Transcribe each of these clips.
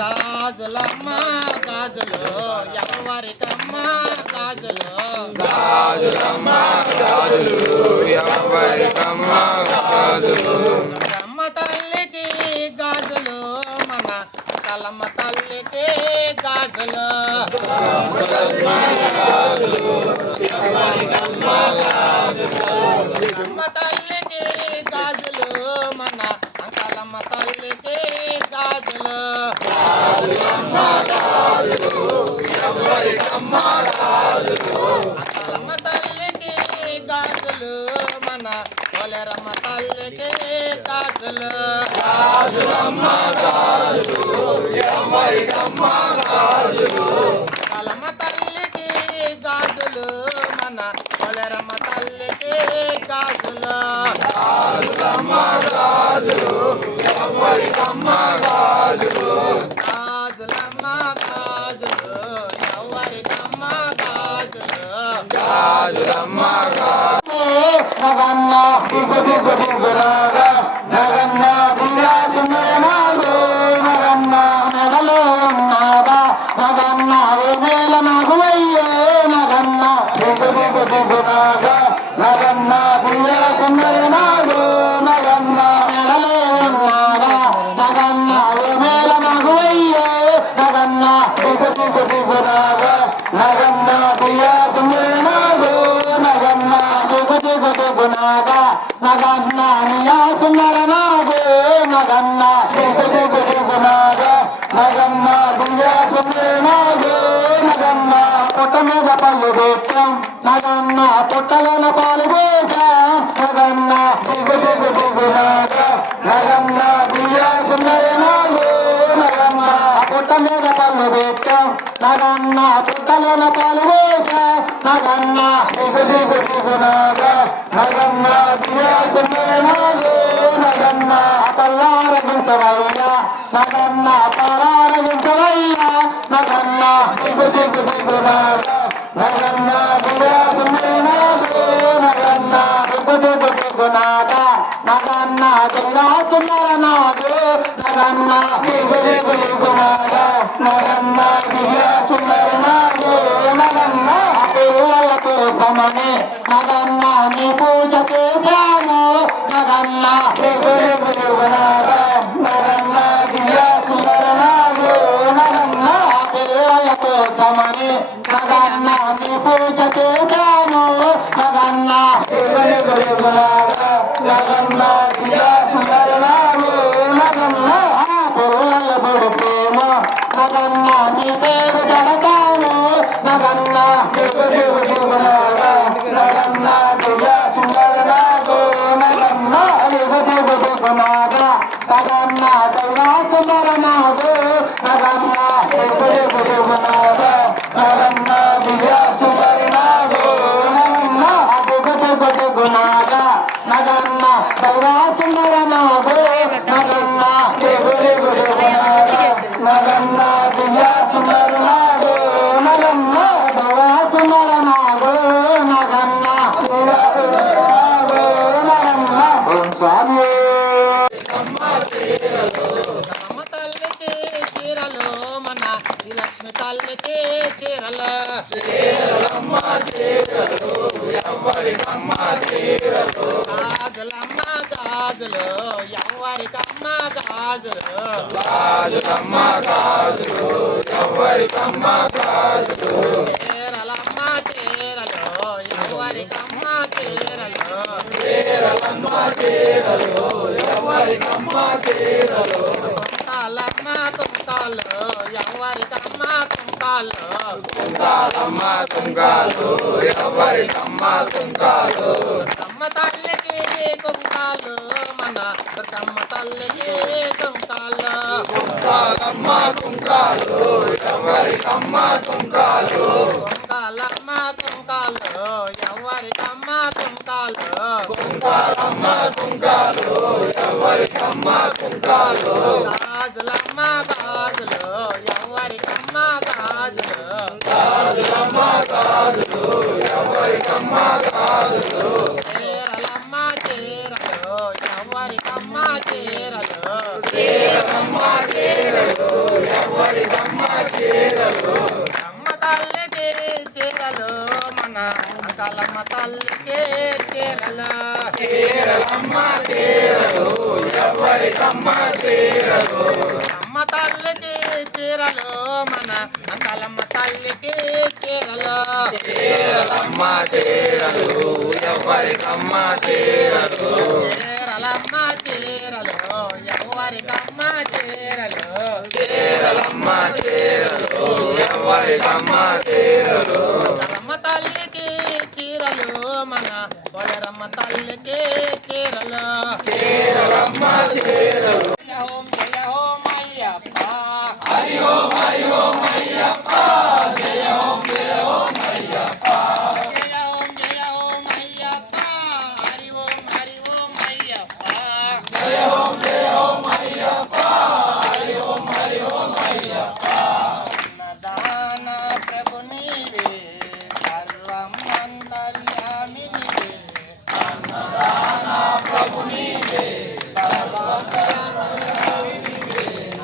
గాజులమ్మ గాజులు ఎవరికమ్మ గాజులు గాజులమ్మ గాజులు ఎవరికమ్మ గాజులు అమ్మ తల్లికి గాజులు మన కలమ్మ తల్లికి గాజులు అమ్మ తల్లికి గాజులు మన కలమ్మ తల్లికి గాజులు కలమ్మ తల్లికి గాజులు మన కొలరమ్మ తల్లికి గాజులు కలమ్మ తల్లికి గాజులు మన కొలరమ్మ తల్లికి గాజులు గాజులమ్మ గాజులు ఎవరికమ్మ గాజులు గాజులమ్మ నగన్న నగన్న దివ్యాసున్నాడు నగన్న మెడలో ఉన్నాడా నగన్న వేల నగువయ్యే నగన్న దిగునాగా నగన్న దివ్యాసున్నాడు నగన్న మెడలో ఉన్నాడా నగన్న వేల నగువయ్యే నగన్న దిగునాగా నగన్న దివ్యాసున్నాడు నగన్న దిగునాగా నగన్న నియాసున్నాడు నగన్న దిగునాగా నగన్న దివ్యాసున్నాడు నగన్న పుట్ట మీద పళ్ళు పెట్టాం నగన్న పుట్టలను పాలు పోసాం నగన్న దిగునాగా నగన్న దివ్యాసున్నాడు నగన్న పుట్ట మీద పళ్ళు పెట్టాం నగన్న పుట్టలను పాలు పోసాం నగన్న దిగునాగా నగన్న దివ్యాసున్నాడు నగన్న పల్లారగించవయ్యా నగన్న పరారగించవయ్యా నగన్న దిగునాగా నగన్న దివ్యాసున్నాడు నగన్న దిగునాగా నగన్న దివ్యాసున్నాడు నగన్న దిగునాగా నగన్న దివ్యాసున్నాడు నగన్న పిల్లలతో సమని నగన్న నీ పూజ చేశాము నగన్న దిగునాగా నగన్న దివ్యాసున్నాడు నగన్న పిల్లలతో సమని నగన్న నీ పూజ చేశాము నగన్న దిగునాగా నగన్న దివ్యాసున్నాడు నగన్న పిల్లల బుడిపేమో నగన్న నీ పేరు జడతాము నగన్న దిగునాగా నగన్న దివ్యాసున్నాడు నగన్న దిగునాగా నగన్న దివ్యాసున్నాడు నగన్న దిగునాగా నగన్న దివ్యాసున్నాడు నగన్న దిగునాగా నగన్న దివ్యాసున్నాడు నగన్న దిగునాగా నగన్న దివ్యాసున్నాడు నగన్న దివ్యాసున్నాడు నగన్న దివ్యాసున్నాడు నగన్న ఓం స్వామి అమ్మ తల్లికి చీరలు మన లక్ష్మి తల్లికి చీరలు చీరలమ్మ చీరలు ఎవరికమ్మ చీరలు గాజులమ్మ గాజులు ఎవరికమ్మ గాజులు గాజులమ్మ గాజులు ఎవరికమ్మ గాజులు చీరలమ్మ చీరలు ఎవరికమ్మ చీరలు చీరలమ్మ చీరలు ఎవరికమ్మ చీరలు కుంకాలమ్మ కుంకాలు ఎవరికమ్మ కుంకాలు కుంకాలమ్మ కుంకాలు ఎవరికమ్మ కుంకాలు అమ్మ తల్లికి కుంకాలు మన దుర్గమ్మ తల్లికి కుంకాలు కుంకాలమ్మ కుంకాలు ఎవరికమ్మ కుంకాలు కుంకాలమ్మ కుంకాలు ఎవరికమ్మ కుంకాలు కుంకాలమ్మ కుంకాలు ఎవరికమ్మ కుంకాలు గాజులమ్మ గాజులు ఎవరికమ్మ గాజులు గాజులమ్మ గాజులు ఎవరికమ్మ గాజులు చీరలమ్మ చీరలు ఎవరికమ్మ చీరలు చీర చేరలమ్మ చీరలు ఎవరికమ్మ చీరలు అమ్మ తల్లికి చీరలు మన అంకాలమ్మ తల్లికి చీరలు చేరలమ్మ చీరలు ఎవరికమ్మ చీరలు అమ్మ తల్లికి చీరలు మన అంకాలమ్మ తల్లికి చీరలు చేరలమ్మ చీరలు ఎవరికమ్మ చీరలు చీరలమ్మ చీరలు ఎవరికమ్మ చీరలు చేరలమ్మ చీరలు ఎవరికమ్మ చీరలు అమ్మ తల్లికి చీరలు మన కొలరమ్మ తల్లికి చీరలు చేరలమ్మ చీరలు జయ ఓం అయ్యప్ప హరి ఓం అయ్యప్ప జయ ఓం అయ్యప్ప జయ ఓం అయ్యప్ప హరి ఓం అయ్యప్ప జయ ఓం అయ్యప్ప హరి ఓం అయ్యప్ప అన్నదాన ప్రభు నీవే సర్వం అంతర్యామి నీవే అన్నదాన ప్రభు నీవే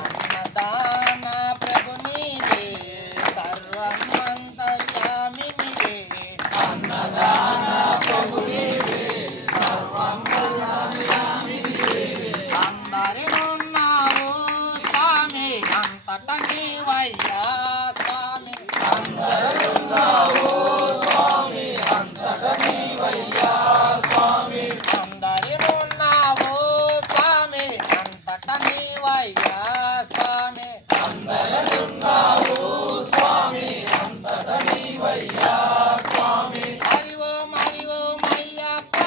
అన్నదాన ప్రభు నీవే సర్వం అంతర్యామి నీవే అన్నదాన ప్రభు నీవే అందరినున్నావు స్వామి అంతట నీవయ్యా స్వామి అందరున్నావు స్వామి అంతట నీవయ్యా స్వామి అందరినున్నావు స్వామి అంతట నీవయ్యా స్వామి అందరున్నావు స్వామి అంతట నీవయ్యా స్వామి హరి ఓం అయ్యప్ప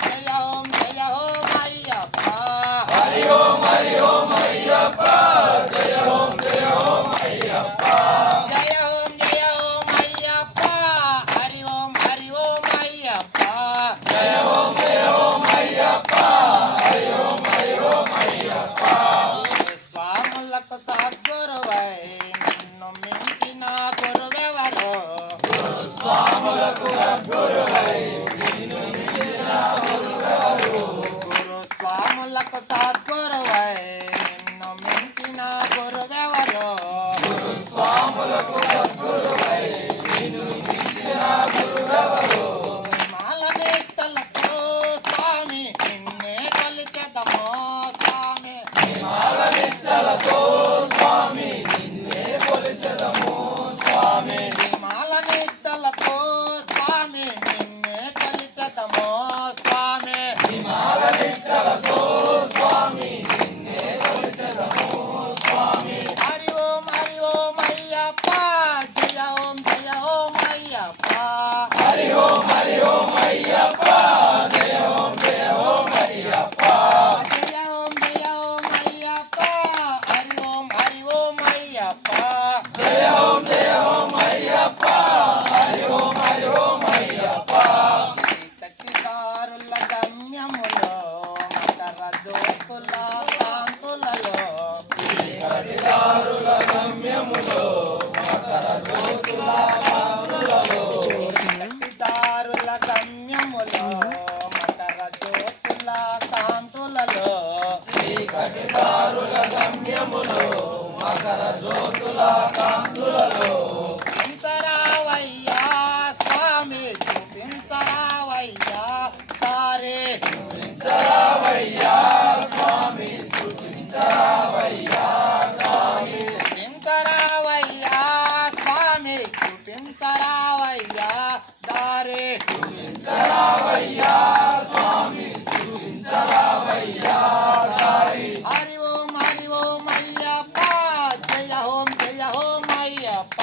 జయ ఓం అయ్యప్ప హరి ఓం అయ్యప్ప జయ ఓం అయ్యప్ప జయ ఓం అయ్యప్ప హరి ఓం అయ్యప్ప జయ ఓం అయ్యప్ప హరి ఓం అయ్యప్ప స్వాములకు సద్గురువై నిన్ను మించిన గురువెవరు స్వాములకు గురువై గురు స్వాములకు సద్గురువై నిన్ను మించిన గురువెవరు స్వాములకు గురువై మాల నిష్టలతో స్వామి నిన్నే కొలిచెదమో స్వామి నిష్టలతో స్వామి నిన్నే కొలిచెదము స్వామి మాల నిష్టలతో స్వామి నిన్నే కొలిచెదమో స్వామి హిమాల నిష్టలతో స్వామి నిన్నే కొలిచెదము స్వామి హరి ఓం అయ్యప్ప జయ ఓం అయ్యప్ప హరి ఓం అయ్యప్ప జయ ఓం అయ్యప్ప జయ ఓం అయ్యప్ప హరి ఓం అయ్యప్ప జయ ఓం అయ్యప్ప హరి ఓం అయ్యప్ప తక్కిదారుల గమ్యములో మకర జ్యోతుల కాంతులలో హరిదారుల గమ్యములో మకర జ్యోతుల కాంతులలో తక్కిదారుల గమ్యములో మకర జ్యోతుల కాంతులలో హరిదారుల గమ్యములో మకర జ్యోతుల కాంతులలో చూపించరావయ్యా స్వామి చూపించరావయ్యా తారే చూపించరావయ్యా స్వామి చూపించరావయ్యా స్వామి చూపించరావయ్యా స్వామి చూపించరావయ్యా దారే చూపించరావయ్యా స్వామి చూపించరావయ్యా దారి హరి ఓం అయ్యప్ప జయ ఓం అయ్యప్ప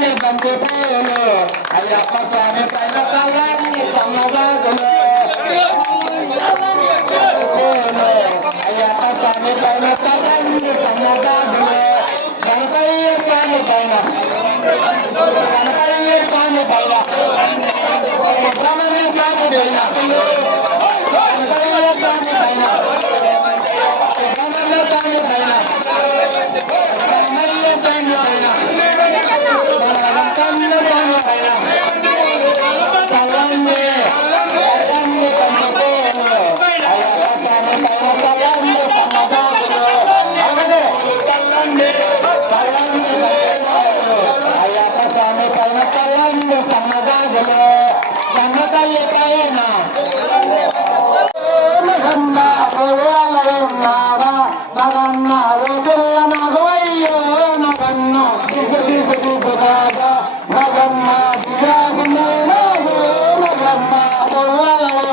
చల్లని బంతి పూలు అయ్యప్ప స్వామి పైన చల్లని సన్నజాజులు అయ్యప్ప స్వామి పైన చల్లని సన్నజాజులు గణపయ్య స్వామి పైన గణపయ్య స్వామి పైన సుబ్రహ్మణ్య స్వామి పైన గణపయ్య స్వామి పైన సుబ్రహ్మణ్య స్వామి పైన బ్రహ్మయ్య స్వామి పైన కన్న స్వామి పైన చల్లండి చల్లండి పంచుకోను అయ్యప్ప స్వామి పైన చల్లండి సన్నజాజులు చల్లండి చల్లండి అయ్యప్ప స్వామి పైన చల్లండి సన్నజాజులు సన్నతల్లి పైన ఉన్నావా నగన్న ఊపిల్ల నగవయ్యో నగన్న దిగురాగా నగన్న దిగాసున్నావు నగన్న పొల్ల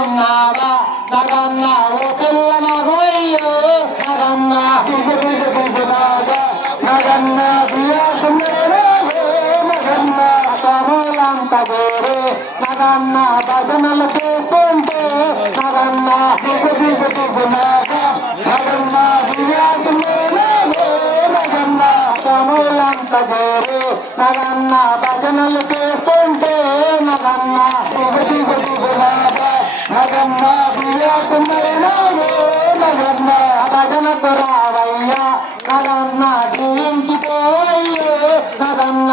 ఉన్నావా నగన్న ఊపిల్ల నగవయ్యో నగన్న దిగురాగా నగన్న దిగాసున్నావు నగన్న సమూలంత గోరు నగన్న భజనలు చేస్తుంటే నగన్న దిగునాగా నగన్న దిగాసున్నావు నగన్న సమూలంత గోరు నగన్న భజనలు చేస్తుంటే నగన్న దిగునాగా నగన్న దిగాసున్నావు నగన్న భజనకు రావయ్యా నగన్న జీవించిపోయ్యో నగన్న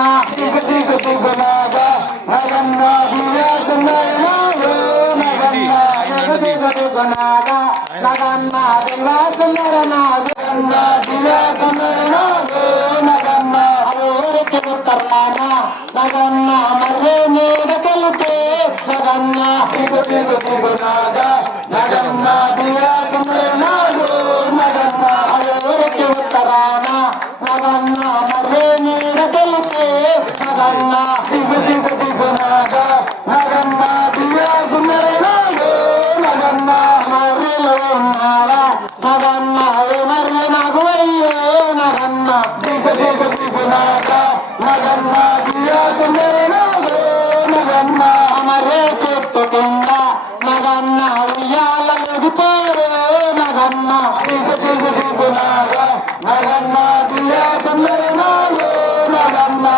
దిగునాగా నగన్న దిగాసున్నావు నగన్న దిగునాగా నగన్న దిగాసున్నావు దిగాసున్నావు నగన్న ఊరికి ఉత్తరాన నగన్న మర్రే నీడ కలిపే నగన్న దిగునాగా నగన్న దిగాసున్నావు నగన్న ఊరికి ఉత్తరాన నగన్న మర్రే నీడ కలిపే నగన్న దిగునాగా నగన్న దిగాసున్నావు నగన్న మర్రెలు ఉన్నావా నగన్న మర్రె నగవయ్యో నగన్న దిగునాగా నగన్న దిగాసున్నావు నగన్న మర్రె చెట్టు కింద నగన్న ఉయ్యాల ముగిపోరు నగన్న దిగునాగా నగన్న దిగాసున్నావు నగన్న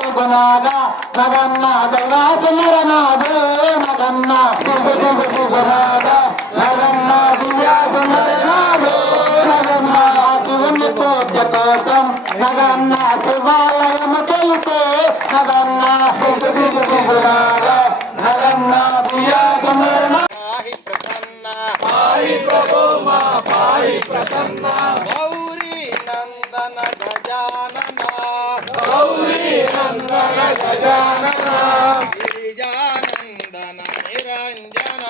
దిగునాగా నగన్న దైవాసునరనాడు నగన్న దిగునాగా నగన్న దిగాసునరనాడు నగన్న శివుని పూజ కోసం నగన్న శివాలయము తెలిపే నగన్న దిగునాగా నగన్న దిగాసునరనాడు పాహి ప్రసన్న పాయి ప్రభో మా పాయి ప్రసన్న గౌరీ నందన గజానన గౌరీ నందన గజానన గిరిజానందన నిరంజన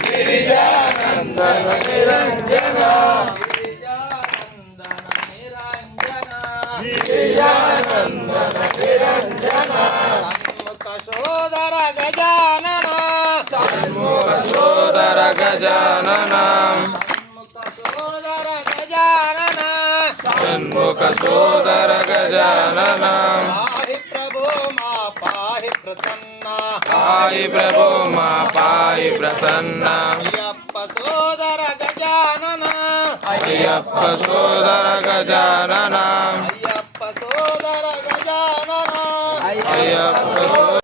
గిరిజానందన నిరంజన గిరిజానందన నిరంజన సన్ముఖ సోదర గజానన షణ్ముఖ సోదర గజానన సన్ముఖ సోదర గజానన షణ్ముఖ సోదర గజానన పాహి ప్రభో మా పాహి ప్రసన్న పాయి ప్రభో మా పాయి ప్రసన్న అయ్యప్ప సోదర గజానన అయ్యప్ప సోదర గజానన అయ్యప్ప సోదర గజానన అయ్యప్ప సోదర